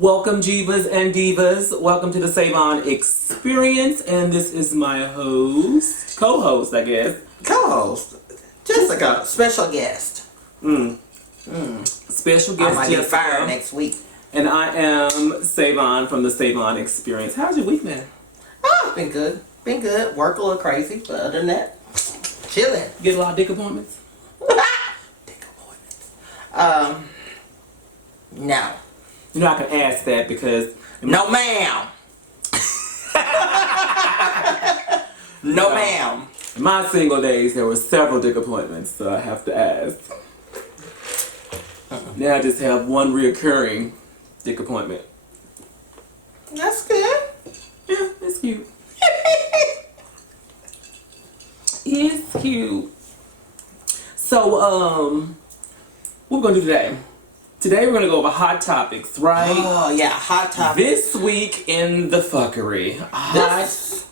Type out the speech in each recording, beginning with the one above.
Welcome, Jivas and Divas. Welcome to the Savon Experience, and this is my host, co-host, I guess. Co-host, Jessica, special guest. Special guest I might Jessica. be fired next week. And I am Savon from the Savon Experience. How's your week been? Oh, been good. Been good. Work a little crazy, but other than that, chilling. Get a lot of dick appointments? Dick appointments. No. You know, I can ask that because... No, ma'am. No, ma'am. In my single days, there were several dick appointments, so I have to ask. Now I just have one reoccurring dick appointment. That's good. Yeah, it's cute. It's cute. So, what we're gonna do today? Today we're gonna go over hot topics, right? Oh, yeah, hot topics. This week in the fuckery. Hot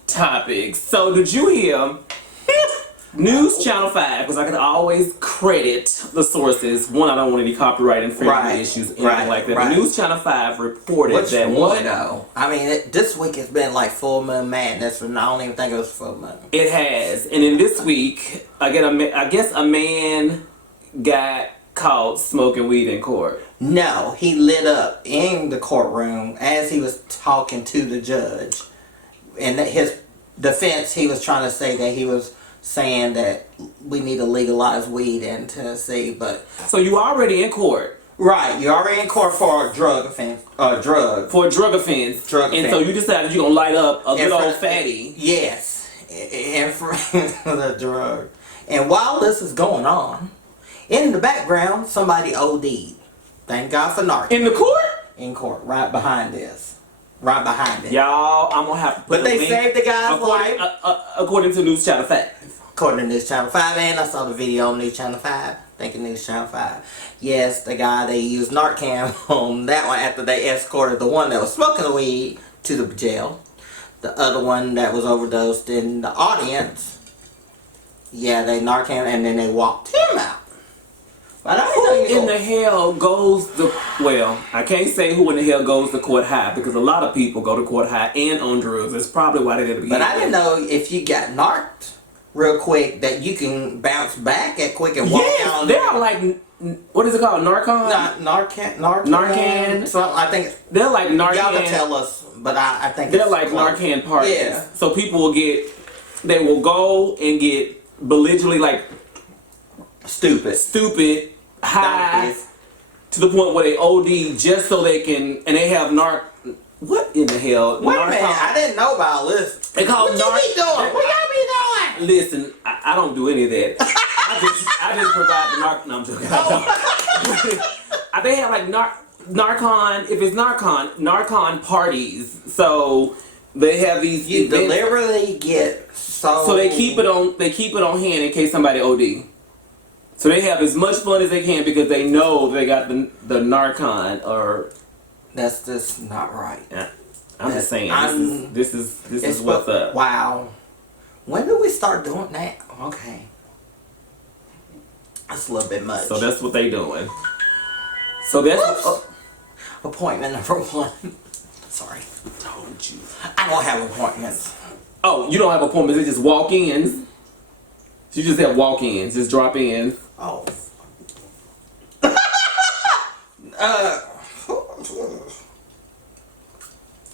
topics. So, did you hear News Channel 5, because I can always credit the sources. One, I don't want any copyright infringement issues, anything like that. But News Channel 5 reported that one, though? I mean, this week has been like full moon madness, and I don't even think it was full moon. It has. And in this week, I guess a man got caught smoking weed in court. No, he lit up in the courtroom as he was talking to the judge. And his defense, he was trying to say that he was saying that we need to legalize weed in Tennessee, but... So you already in court. Right, you're already in court for a drug offense. For a drug offense. And so you decided you're going to light up a good old fatty. Yes, in front of the drug. And while this is going on, in the background, somebody OD'd. Thank God for Narcan. In the court? In court, right behind this. Right behind it. Y'all, I'm going to have to put But they saved the guy's life. According to News Channel 5. According to News Channel 5, and I saw the video on News Channel 5. Thank you, News Channel 5. Yes, the guy, they used Narcan on that one after they escorted the one that was smoking the weed to the jail. The other one that was overdosed in the audience, yeah, they Narcan and then they walked him out. But who in the hell goes to... Well, I can't say who in the hell goes to court high, because a lot of people go to court high and on drugs. That's probably why they did it. But I didn't know if you got narked real quick that you can bounce back at quick and walk out. They are like... What is it called? Narcan? Narcan. So I think... They're like Narcan... Y'all can tell us, but I think they're like Narcan parties. Yeah. So people will get... They will go and get belligerently like... Stupid, high, to the point where they OD just so they can, and they have what in the hell? Wait a minute, I didn't know about this. They call what you be doing? What y'all be doing? Listen, I don't do any of that. I just provide the No, I'm joking. They have like Narcan, if it's Narcan parties. So they have these events. Deliberately get so they keep it on hand in case somebody OD. So they have as much fun as they can because they know they got the Narcan or... That's just not right. Yeah, I'm just saying, this is what's up. Wow. When did we start doing that? Okay. That's a little bit much. So that's what they doing. So that's... Appointment number 1. Sorry. Told you. I don't have appointments. Oh, you don't have appointments, it's just walk-ins? You just have walk-ins, just drop-ins. Oh.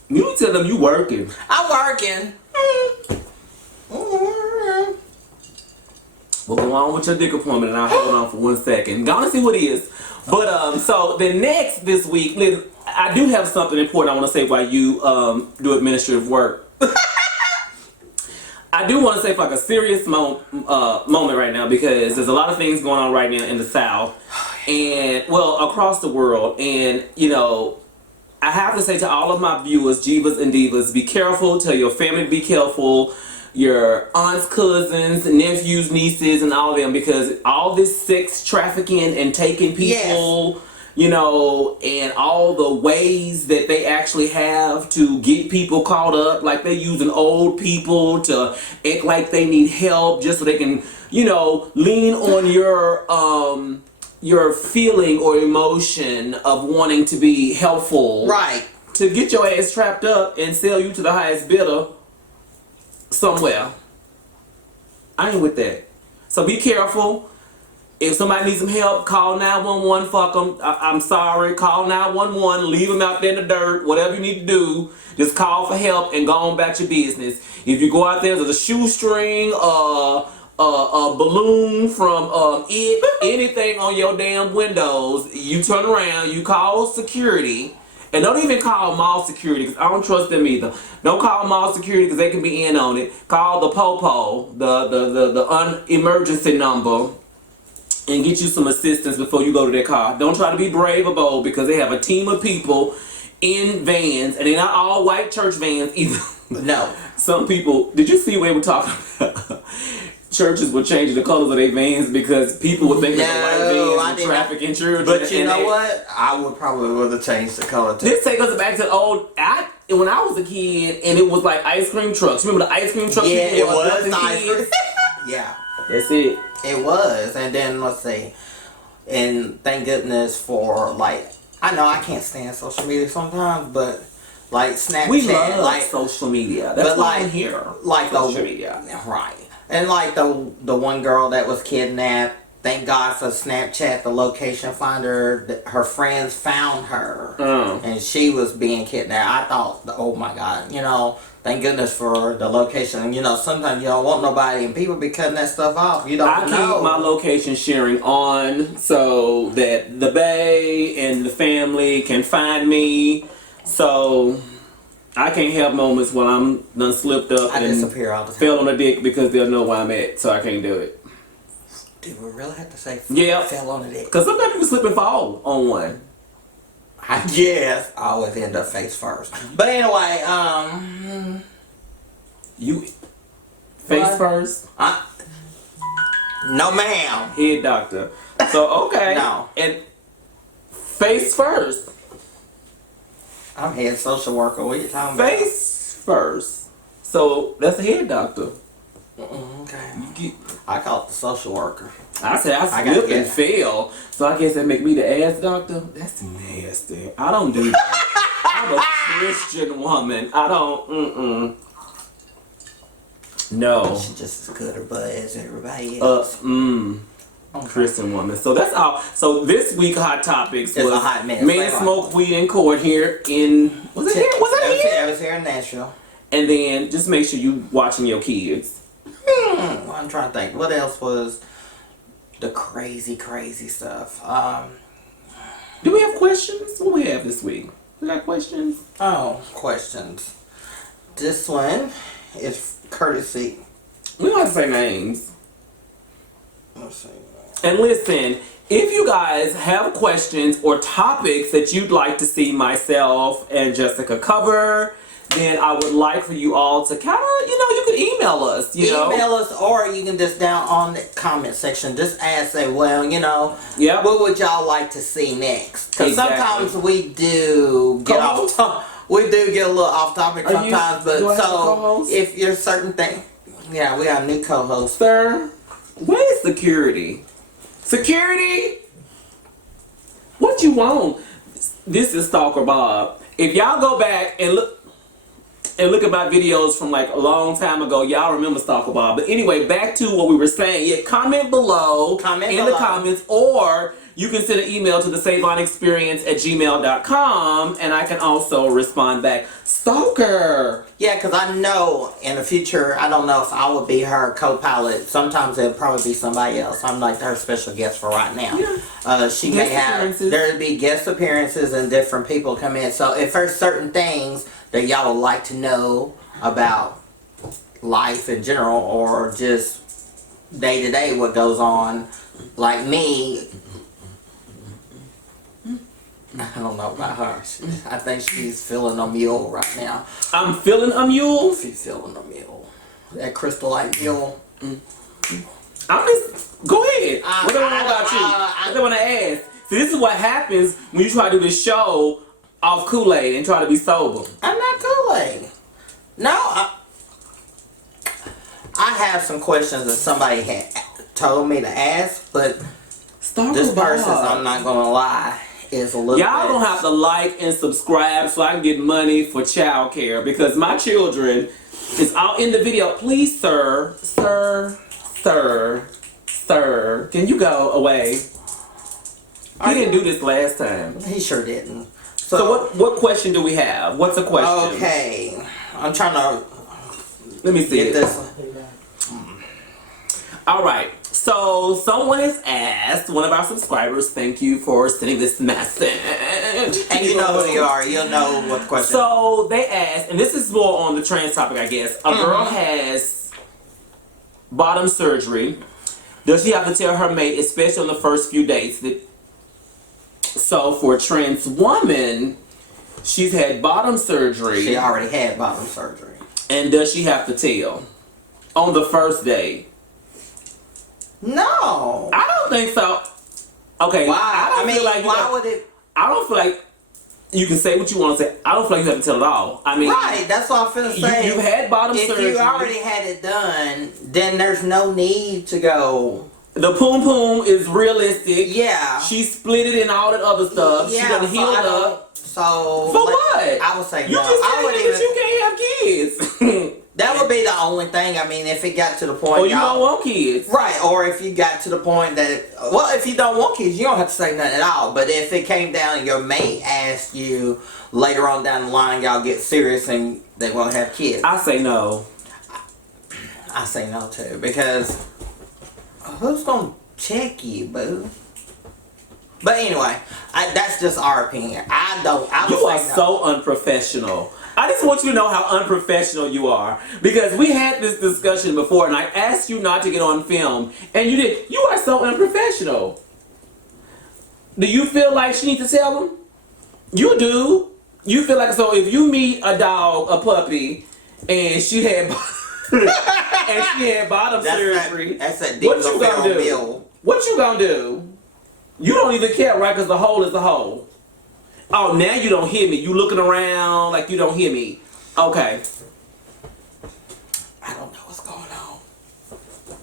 You tell them you working. I'm working. Well, go on with your dick appointment and I'll hold on for 1 second. Go on and see what it is. But, so the next this week, I do have something important I want to say while you do administrative work. I do want to say for like a serious moment right now, because there's a lot of things going on right now in the South and, well, across the world. And, you know, I have to say to all of my viewers, Jivas and Divas, be careful. Tell your family to be careful. Your aunts, cousins, nephews, nieces, and all of them, because all this sex trafficking and taking people... Yes. You know, and all the ways that they actually have to get people caught up, like they're using old people to act like they need help just so they can, you know, lean on your your feeling or emotion of wanting to be helpful, Right. to get your ass trapped up and sell you to the highest bidder somewhere. I ain't with that. So be careful. If somebody needs some help, call 911. Fuck them. I'm sorry. Call 911. Leave them out there in the dirt. Whatever you need to do, just call for help and go on about your business. If you go out there's a shoestring, a balloon from anything on your damn windows, you turn around, you call security. And don't even call mall security because I don't trust them either. Don't call mall security because they can be in on it. Call the popo, the emergency number, and get you some assistance before you go to their car. Don't try to be brave or bold because they have a team of people in vans, and they're not all white church vans either. No. Some people, did you see what we were talking about? Churches were changing the colors of their vans because people would think that the white vans were trafficking children. But you know what? I would have changed the color too. This takes us back to the old. When I was a kid, and it was like ice cream trucks. Remember the ice cream trucks? Yeah, it people was were the ice cream. kids? Yeah, That's it. it was. And then let's see. And thank goodness for like, I know I can't stand social media sometimes, but like Snapchat, We love like social media. That's but why like I'm here. like Social media. right? And like the one girl that was kidnapped. Thank God for Snapchat, the location finder. Her friends found her, and she was being kidnapped. I thought, oh my God, thank goodness for the location. Sometimes you don't want nobody, and people be cutting that stuff off. You don't I know. keep my location sharing on so that the bae and the family can find me. So I can't have moments when I'm done slipped up I and disappear all the time. fell on a dick because they'll know where I'm at. So I can't do it. Do we really have to say Yeah. fell on it? Because sometimes you can slip and fall on one. I guess I always end up face first. But anyway, You face What? first, no ma'am. head doctor. So okay. No. And face first. I'm head social worker. What you talking about? Face first. So that's a head doctor. Okay. You get, I call it the social worker. I said I I gotta slipped and get- fell. So I guess that make me the ass doctor. That's nasty. I don't do that. I'm a Christian woman. I don't. No. She's just as good or butt as everybody else. Christian woman. So that's all. So this week hot topics It's was a hot mess. men smoke weed in court here in was it here? Was it here? I was here in Nashville. And then just make sure you watching your kids. I'm trying to think. What else was the crazy stuff? Do we have questions? What we have this week? We got questions? Questions. This one is courtesy. We don't have to say names. Let's see. And listen, if you guys have questions or topics that you'd like to see myself and Jessica cover, then I would like for you all to kind of, you can email us, Email us, or you can just down on the comment section, just ask, say, well, Yep. what would y'all like to see next? Because Exactly. sometimes we do get Co-host? we do get a little off topic Are you- sometimes, do I but have a so co-host? if you're certain thing, yeah, we got a new co-host. Sir, where's security? Security? What you want? This is Stalker Bob. If y'all go back and look at my videos from like a long time ago, y'all remember Stalker Bob. But anyway, back to what we were saying. Yeah, comment below in the comments, or you can send an email to the savonexperience@gmail.com, and I can also respond back. Stalker. Yeah, because I know in the future, I don't know if I would be her co-pilot. Sometimes it'll probably be somebody else. I'm like her special guest for right now. Yeah. She may have, there'll be guest appearances and different people come in. So if there's certain things that y'all would like to know about life in general, or just day to day what goes on, like me, I don't know about her. I think she's feeling a mule right now. I'm feeling a mule. She's feeling a mule. That crystal light mule. I'm just go ahead. What do I know about you? I What do I want to ask? See, this is what happens when you try to do this show off Kool-Aid and try to be sober. I'm not Kool-Aid. No, I have some questions that somebody had told me to ask, but This person, I'm not gonna lie, is a little Y'all bit... gonna have to like and subscribe so I can get money for child care because my children is all in the video. Please, sir, can you go away? He didn't do this last time. He sure didn't. So what question do we have? What's the question? Okay, I'm trying to... Let me see get it. this. All right. So someone has asked, one of our subscribers, thank you for sending this message. And you know who you are. You'll know what the question is. So they asked, and this is more on the trans topic, I guess. A girl has bottom surgery. Does she have to tell her mate, especially on the first few dates? So for a trans woman, she's had bottom surgery. She already had bottom surgery. And does she have to tell on the first day? No. I don't think so. Okay. Why? I feel like why would it? I don't feel like you can say what you want to say. I don't feel like you have to tell it all. I mean, Right, that's what I'm finna say. You've had bottom surgery. If you already had it done, then there's no need to go. The poom poom is realistic. Yeah. She split it and all that other stuff. Yeah, She done healed up. So For what? I would say You no. just I said would that you can't have kids. That would be the only thing. I mean, if it got to the point, Or you don't want kids. right? Or if you got to the point that, well, if you don't want kids, you don't have to say nothing at all. But if it came down and your mate asked you later on down the line, y'all get serious and they won't have kids, I say no. I say no too, because who's gonna check you, boo? But anyway, that's just our opinion. I would You are say no. so unprofessional. I just want you to know how unprofessional you are. Because we had this discussion before and I asked you not to get on film. And you did. You are so unprofessional. Do you feel like she needs to tell them? You do. You feel like, so if you meet a dog, a puppy, and she had bottom surgery, That's a what you gonna do? meal. What you gonna do? You don't even care, right? Because the hole is a hole. Oh, now you don't hear me. You looking around like you don't hear me. Okay. I don't know what's going on.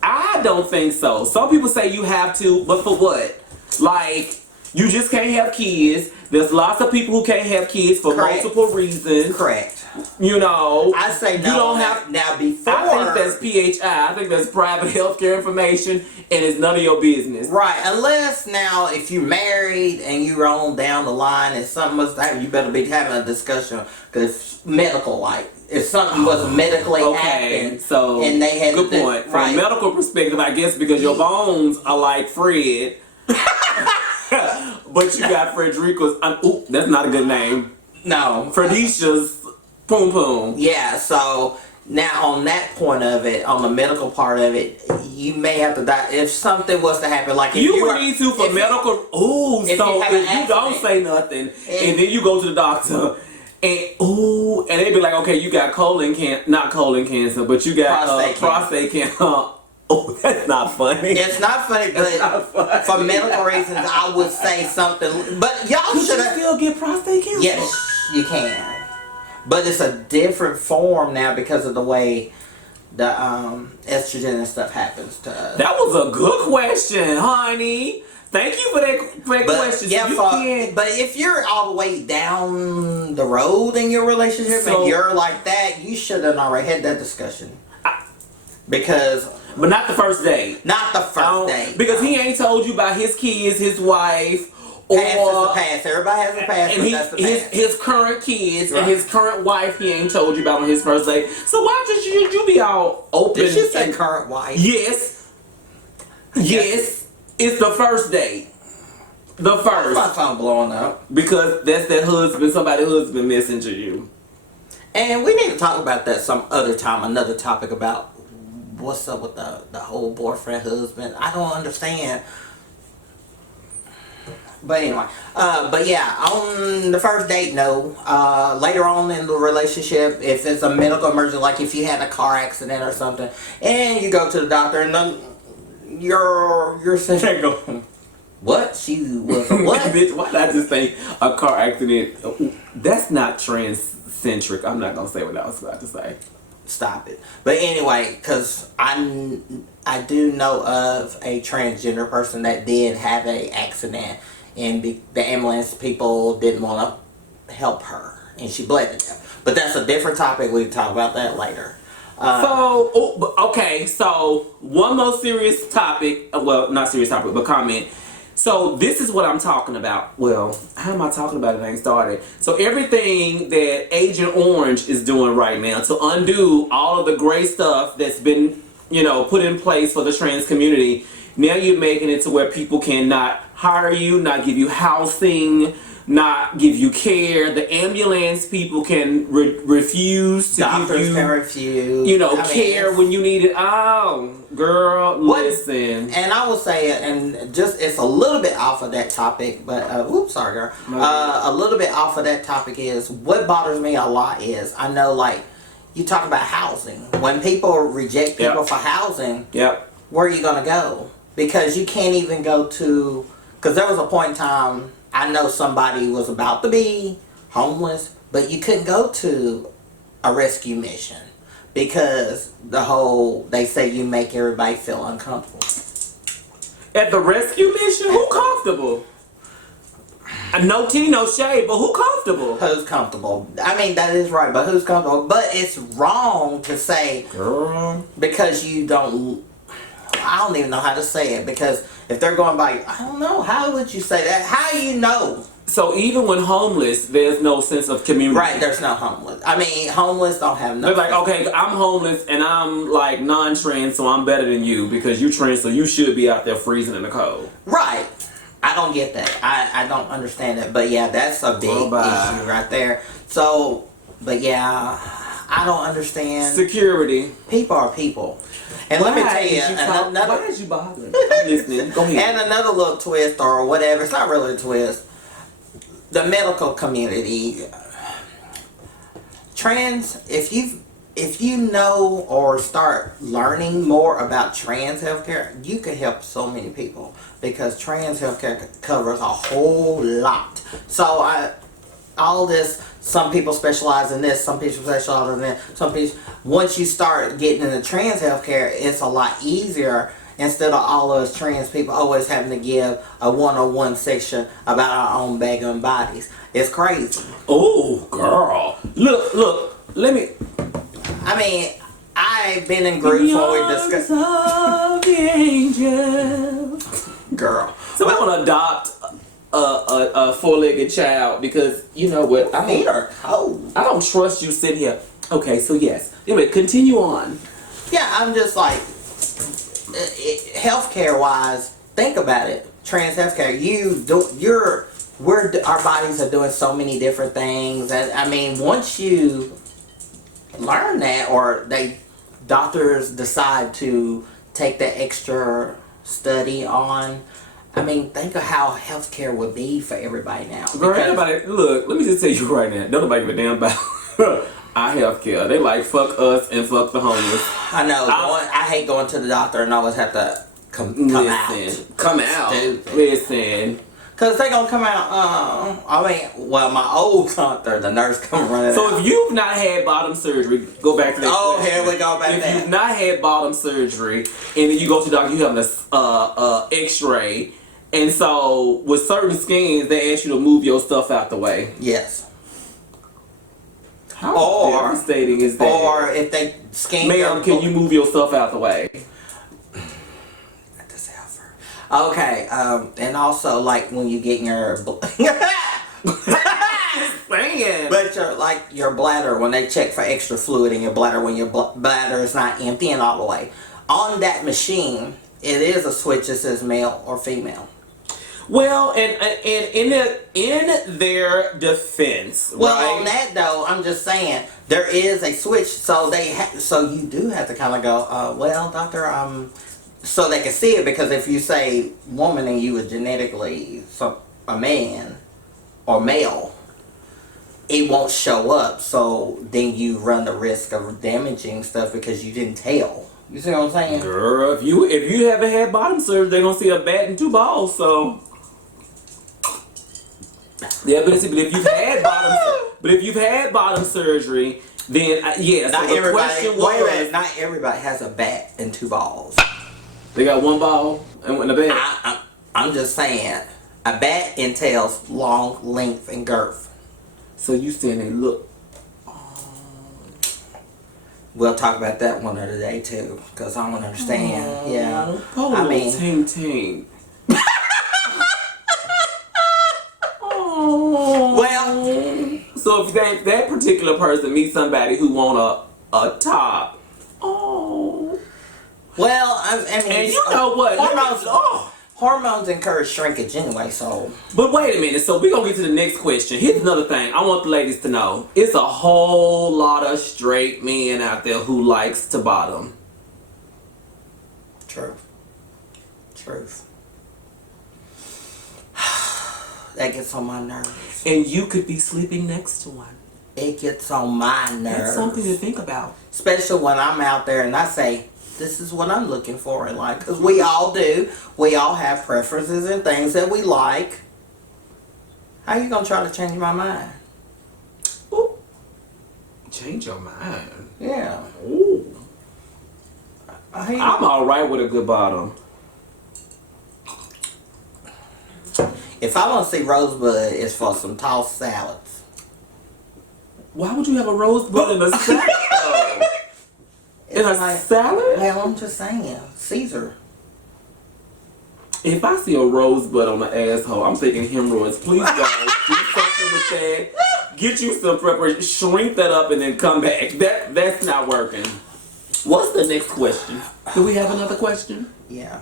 I don't think so. Some people say you have to, but for what? Like, you just can't have kids. There's lots of people who can't have kids for Correct. multiple reasons. Correct. You know. I say no. You don't have. Now before. I think that's PHI. I think that's private healthcare information, and it's none of your business. Right, unless now if you married and you're on down the line and something was to happen, you better be having a discussion because medical, like if something was medically happening, so and they had good to, point. From right. a medical perspective, I guess because your bones are like Fred, but you got Frederica's. Ooh, that's not a good name. No, Fredicia's poom poom. yeah. So now on that point of it, on the medical part of it, you may have to die if something was to happen. Like if You were- would need to for if- medical. Ooh, if so you have an if you don't accident, say nothing, and then you go to the doctor, and they be like, okay, you got not colon cancer, but you got prostate cancer. Oh, that's not funny. It's not funny, but not funny. for medical reasons, I would say something. But y'all You should should have. still get prostate cancer. Yes, you can. But it's a different form now because of the way the estrogen and stuff happens to us. That was a good question, honey. Thank you for that question. Yeah, You can't- but if you're all the way down the road in your relationship So- and you're like that, you should have already had that discussion. Because but not the first date. not the first date. Because he ain't told you about his kids, his wife, or Past is the past. Everybody has a past, and but that's the past. his current kids Right. and his current wife. He ain't told you about on his first date. So why should you be all open? Did she say and- current wife? Yes. Yes. It's the first date. The My first. phone blowing up. Because that's that husband, somebody's husband missing to you. And we need to talk about that some other time, another topic about what's up with the whole boyfriend, husband. I don't understand. But anyway, but yeah, on the first date, no. Later on in the relationship, if it's a medical emergency, like if you had a car accident or something, and you go to the doctor, and then you're sitting there going, what? She was a what? Bitch, why did I just say a car accident? That's not transcentric. I'm not gonna say what I was about to say. stop it. But anyway, because I do know of a transgender person that did have a accident, and the ambulance people didn't want to help her, and she bled to death. But that's a different topic. We can talk about that later. So one more serious topic. Well, not serious topic, but comment. So this is what I'm talking about. Well, how am I talking about it? I ain't started. So everything that Agent Orange is doing right now to undo all of the great stuff that's been, put in place for the trans community. Now you're making it to where people cannot hire you, not give you housing, not give you care. The ambulance people can refuse to Doctors give you, can refuse, care when you need it. Oh, girl, listen. And I will say, and just it's a little bit off of that topic, but sorry, girl. A little bit off of that topic is what bothers me a lot is I know, like, you talk about housing. When people reject people for housing, where are you gonna go? Because you can't even go to. Because there was a point in time. I know somebody was about to be homeless, but you couldn't go to a rescue mission because they say you make everybody feel uncomfortable. At the rescue mission? Who comfortable? No tea, no shade, but who comfortable? Who's comfortable? I mean, that is right, but who's comfortable? But it's wrong to say, girl, because you don't. I don't even know how to say it, because if they're going by, I don't know, how would you say that? How you know? So even when homeless, there's no sense of community. Right, there's no homeless. I mean, homeless don't have no. They're like, okay, I'm homeless and I'm like non-trans, so I'm better than you because you trans, so you should be out there freezing in the cold. Right. I don't get that. I don't understand that. But yeah, that's a big issue right there. So, but yeah, I don't understand. Security. People are people. And let me tell you, why is you bothering? I'm listening. Go ahead. And another little twist or whatever. It's not really a twist. The medical community, trans. If you know or start learning more about trans healthcare, you can help so many people because trans healthcare covers a whole lot. So all this. Some people specialize in this, some people specialize in that, some people, once you start getting into trans healthcare, it's a lot easier instead of all of us trans people always having to give a one-on-one section about our own baggy bodies. It's crazy. Oh, girl. Look, let me. I mean, I've been in groups where we discuss. The angel. Girl. So I want to adopt a four-legged child because you know what? Feet are cold. I don't trust you sitting here. Okay, so yes. Anyway, continue on. Yeah, I'm just like, healthcare wise, think about it. Trans healthcare, our bodies are doing so many different things, and I mean, once you learn that, or doctors decide to take the extra study on. I mean, think of how healthcare would be for everybody now. Girl, everybody, look, let me just tell you right now. Don't nobody give a damn about our healthcare. They like, fuck us and fuck the homeless. I know. I hate going to the doctor and always have to come out. Come out. Stupid. Listen. Because they going to come out, my old doctor, the nurse come running So out. if you've not had bottom surgery, go back to that. Oh, question. here we go back If you've not had bottom surgery, and then you go to the doctor, you have an x-ray. And so, with certain scans, they ask you to move your stuff out the way. Yes. How devastating is that? Or if they scan Ma'am, can you move your stuff out the way? Okay, and also, like, when you get your... But your bladder, when they check for extra fluid in your bladder, when your bladder is not emptying all the way. On that machine, it is a switch that says male or female. Well, and in their defense, well, right? on that though, I'm just saying there is a switch, so so you do have to kind of go, well, doctor, so they can see it, because if you say woman and you were genetically a man or male, it won't show up. So then you run the risk of damaging stuff because you didn't tell. You see what I'm saying? Girl, if you haven't had bottom surgery, they're gonna see a bat and two balls. So yeah, but if you've had bottom surgery, Then yeah. Not So the everybody. question Wait a was, minute. Not everybody has a bat and 2 balls. they got 1 ball and the bat. I'm just saying, a bat entails long length and girth. So you saying they look? We'll talk about that one other day too, because I don't understand. Yeah, Oh, I mean, ting ting. Oh. well, So if that particular person meets somebody who want a top, oh, well, I mean, and you know what? hormones encourage shrinkage anyway. So, But wait a minute. So we're gonna get to the next question. Here's another thing I want the ladies to know. It's a whole lot of straight men out there who likes to bottom. truth. That gets on my nerves. And you could be sleeping next to one. It gets on my nerves. That's something to think about. Especially when I'm out there and I say, this is what I'm looking for in life. Because we all do. We all have preferences and things that we like. How you going to try to change my mind? Ooh. Change your mind. Yeah. Ooh. I'm alright with a good bottom. If I want to see Rosebud, it's for some tossed salads. Why would you have a rosebud in a salad? In a salad? Well, I'm just saying. Caesar. If I see a rosebud on the asshole, I'm thinking hemorrhoids. Please, guys, do something with that. Get you some preparation. Shrink that up and then come back. That's not working. What's the next question? Do we have another question? Yeah.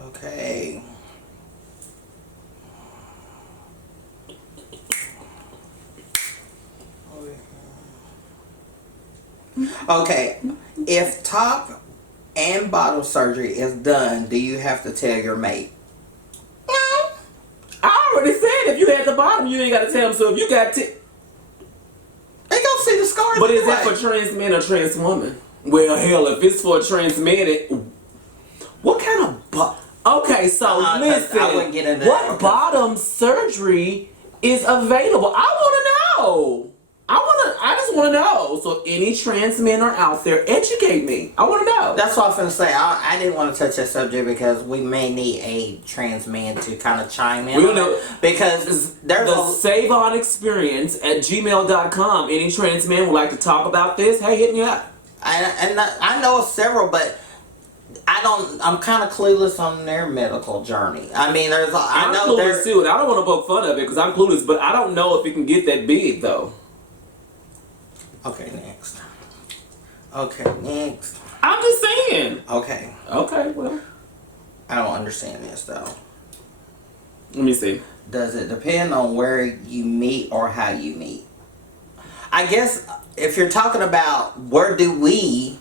Okay. Okay. If top and bottom surgery is done, do you have to tell your mate? No. I already said if you had the bottom, you ain't got to tell them. So if you got They gonna see the scars. But is anyway. that for trans men or trans women? Well, hell, if it's for a trans man, what kind of Okay, so listen. I wouldn't get into what that. bottom surgery is available? I want to know. I just want to know. So any trans men are out there, educate me. I want to know. That's what I was going to say. I didn't want to touch that subject because we may need a trans man to kind of chime in. We don't know. Because there's the Savon experience at gmail.com. Any trans man would like to talk about this? Hey, hit me up. I know of several, but I'm kind of clueless on their medical journey. I mean, I'm clueless too, and I don't want to poke fun of it because I'm clueless, but I don't know if it can get that big though. Okay, next. I'm just saying. Okay, well. I don't understand this though. Let me see. Does it depend on where you meet or how you meet? I guess if you're talking about where do we,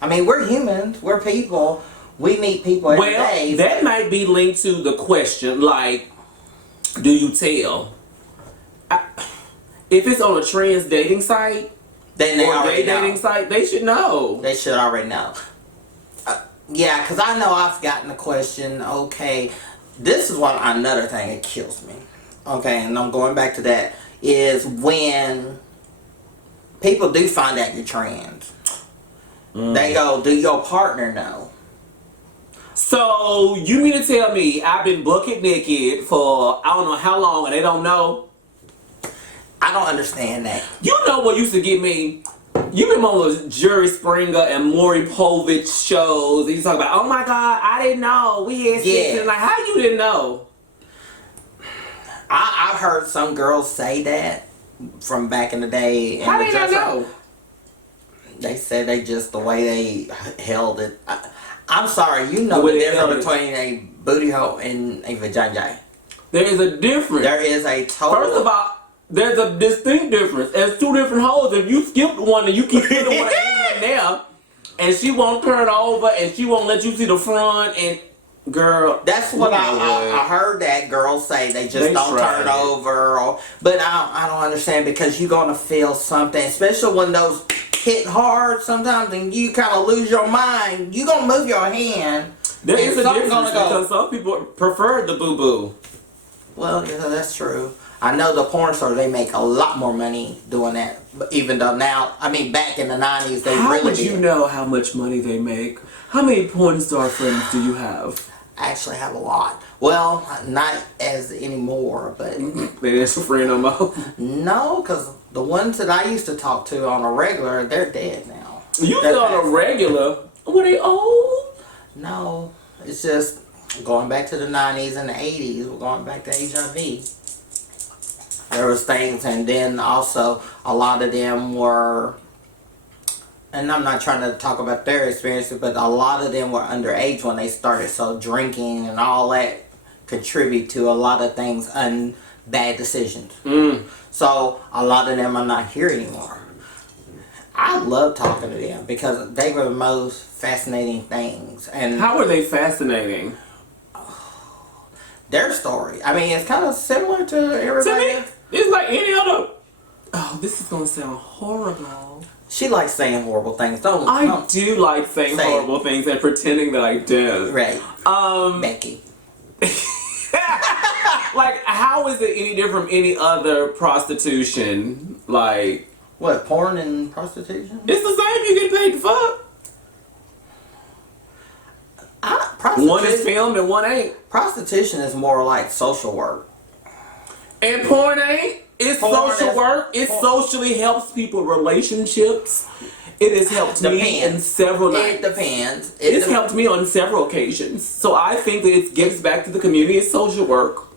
I mean, we're humans, we're people, we meet people every day. That might be linked to the question, like, do you tell? If it's on a trans dating site, then they already know. Dating site, they should know. They should already know. Yeah, because I know I've gotten the question, okay, this is another thing that kills me. Okay, and I'm going back to that, is when people do find out you're trans. They go, do your partner know? So, you mean to tell me I've been bucket naked for I don't know how long and they don't know? I don't understand that. You know what used to get me? You remember on those Jerry Springer and Maury Povich shows? And you talk about, oh my God, I didn't know. We had sex. And like, how you didn't know? I've heard some girls say that from back in the day. How did I know? They said the way they held it. I'm sorry, you know the difference between a booty hole and a vagina. There is a difference. There is a total. First of all, there's a distinct difference. There's two different holes. If you skip one and you keep putting one in there, and she won't turn over and she won't let you see the front, and girl, that's what I heard that girls say. They don't turn over. But I don't understand because you're gonna feel something, especially when those hit hard sometimes and you kind of lose your mind. You're gonna move your hand. There is a difference because some people prefer the boo boo. Well, yeah, that's true. I know the porn stars, they make a lot more money doing that. But even though now, I mean, back in the 90s, they How really would you did. know how much money they make? How many porn star friends do you have? I actually have a lot. Well, not as anymore, but Maybe that's a friend no more. no, because the ones that I used to talk to on a regular, they're dead now. You They're on a passed. regular? Were they old? No, it's just going back to the 90s and the 80s. We're going back to HIV. There was things, and then also a lot of them were, and I'm not trying to talk about their experiences, but a lot of them were underage when they started. So drinking and all that contribute to a lot of things and bad decisions. So a lot of them are not here anymore. I love talking to them because they were the most fascinating things. And How are they fascinating? their story, I mean, it's kind of similar to To everybody. me, it's like any other. Oh, this is gonna sound horrible. She likes saying horrible things. Don't I do like saying Say it. horrible things and pretending that I do. Right, Becky. Like, how is it any different from any other prostitution? Like, What, porn and prostitution? it's the same. You get paid to fuck. One is filmed and one ain't. Prostitution is more like social work. And porn ain't. It's Porn social is- work. It porn- socially helps people relationships. It has helped me Depends. in several It nights. depends. It's helped me on several occasions. So I think that it gives back to the community. It's social work.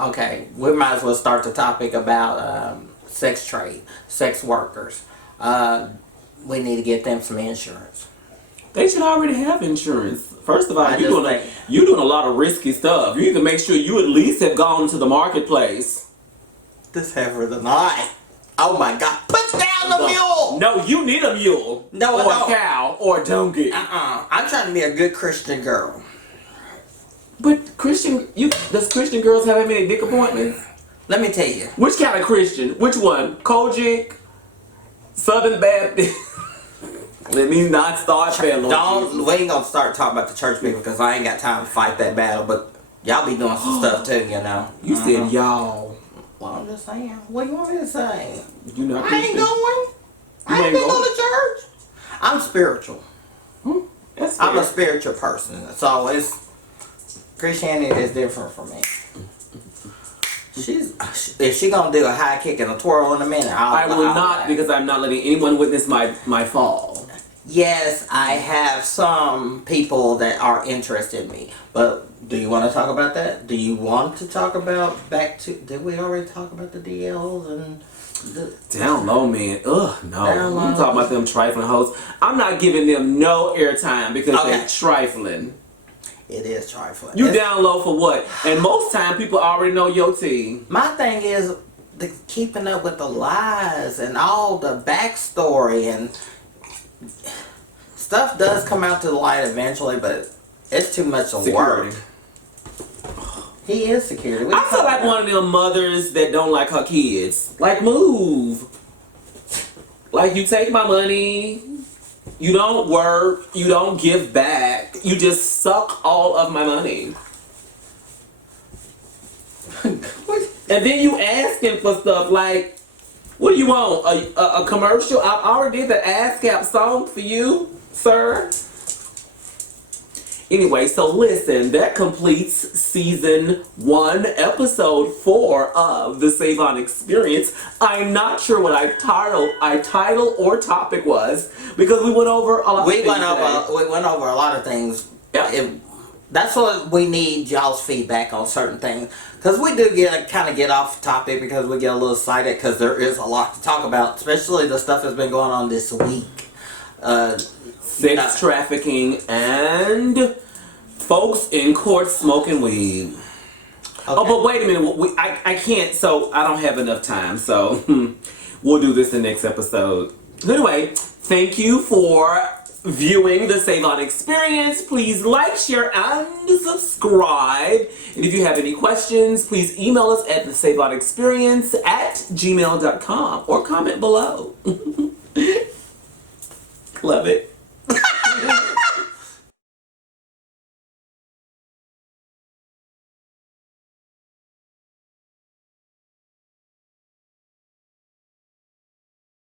Okay, we might as well start the topic about sex trade, sex workers. We need to get them some insurance. They should already have insurance. First of all, I you're just doing, think- you're doing a lot of risky stuff. You need to make sure you at least have gone to the marketplace. This heifer the night. Oh my God! Put down the mule. No, you need a mule. No, I or don't. a cow. Or a donkey. I'm trying to be a good Christian girl. But does Christian girls have that many dick appointments? Let me tell you. Which kind of Christian? Which one? Kojic? Southern Baptist? Let me not start there, Lord. We ain't gonna start talking about the church people because I ain't got time to fight that battle. But y'all be doing some stuff too, you know. You said y'all. Well, I'm just saying. What do you want me to say? You not I Christian. ain't going. I ain't ain't been going? going to church. I'm spiritual. That's I'm a fair. spiritual person, so it's Christianity is different for me. If she gonna do a high kick and a twirl in a minute, I will not, because I'm not letting anyone witness my fall. Yes, I have some people that are interested in me, but do you want to talk about that? Do you want to talk about did we already talk about the DLs and Down low, man. Ugh, no. Down I'm low. talking about them trifling hoes. I'm not giving them no airtime because Okay. they're trifling. it is trifling. You It's- down low for what? And most time people already know your tea. My thing is keeping up with the lies and all the backstory and stuff does come out to the light eventually, but it's too much of work. Security. He is security. What I you feel talking like about? one of them mothers that don't like her kids. Like, move. Like, you take my money, you don't work, you don't give back, you just suck all of my money. And then you asking for stuff like, what do you want? A commercial? I already did the ASCAP song for you, sir. Anyway, so listen, that completes season 1, episode 4 of the Savon Experience. I'm not sure what title or topic was because we went over a lot of We things went today. over a lot of things. Yeah. That's what we need, y'all's feedback on certain things, because we do get off topic because we get a little excited because there is a lot to talk about, especially the stuff that's been going on this week. Sex trafficking and folks in court smoking weed. Oh, but wait a minute. I can't, so I don't have enough time. So we'll do this in the next episode. Anyway, thank you for viewing the Savon Experience. Please like, share, and subscribe. And if you have any questions, please email us at thesavonexperience@gmail.com or comment below. Love it.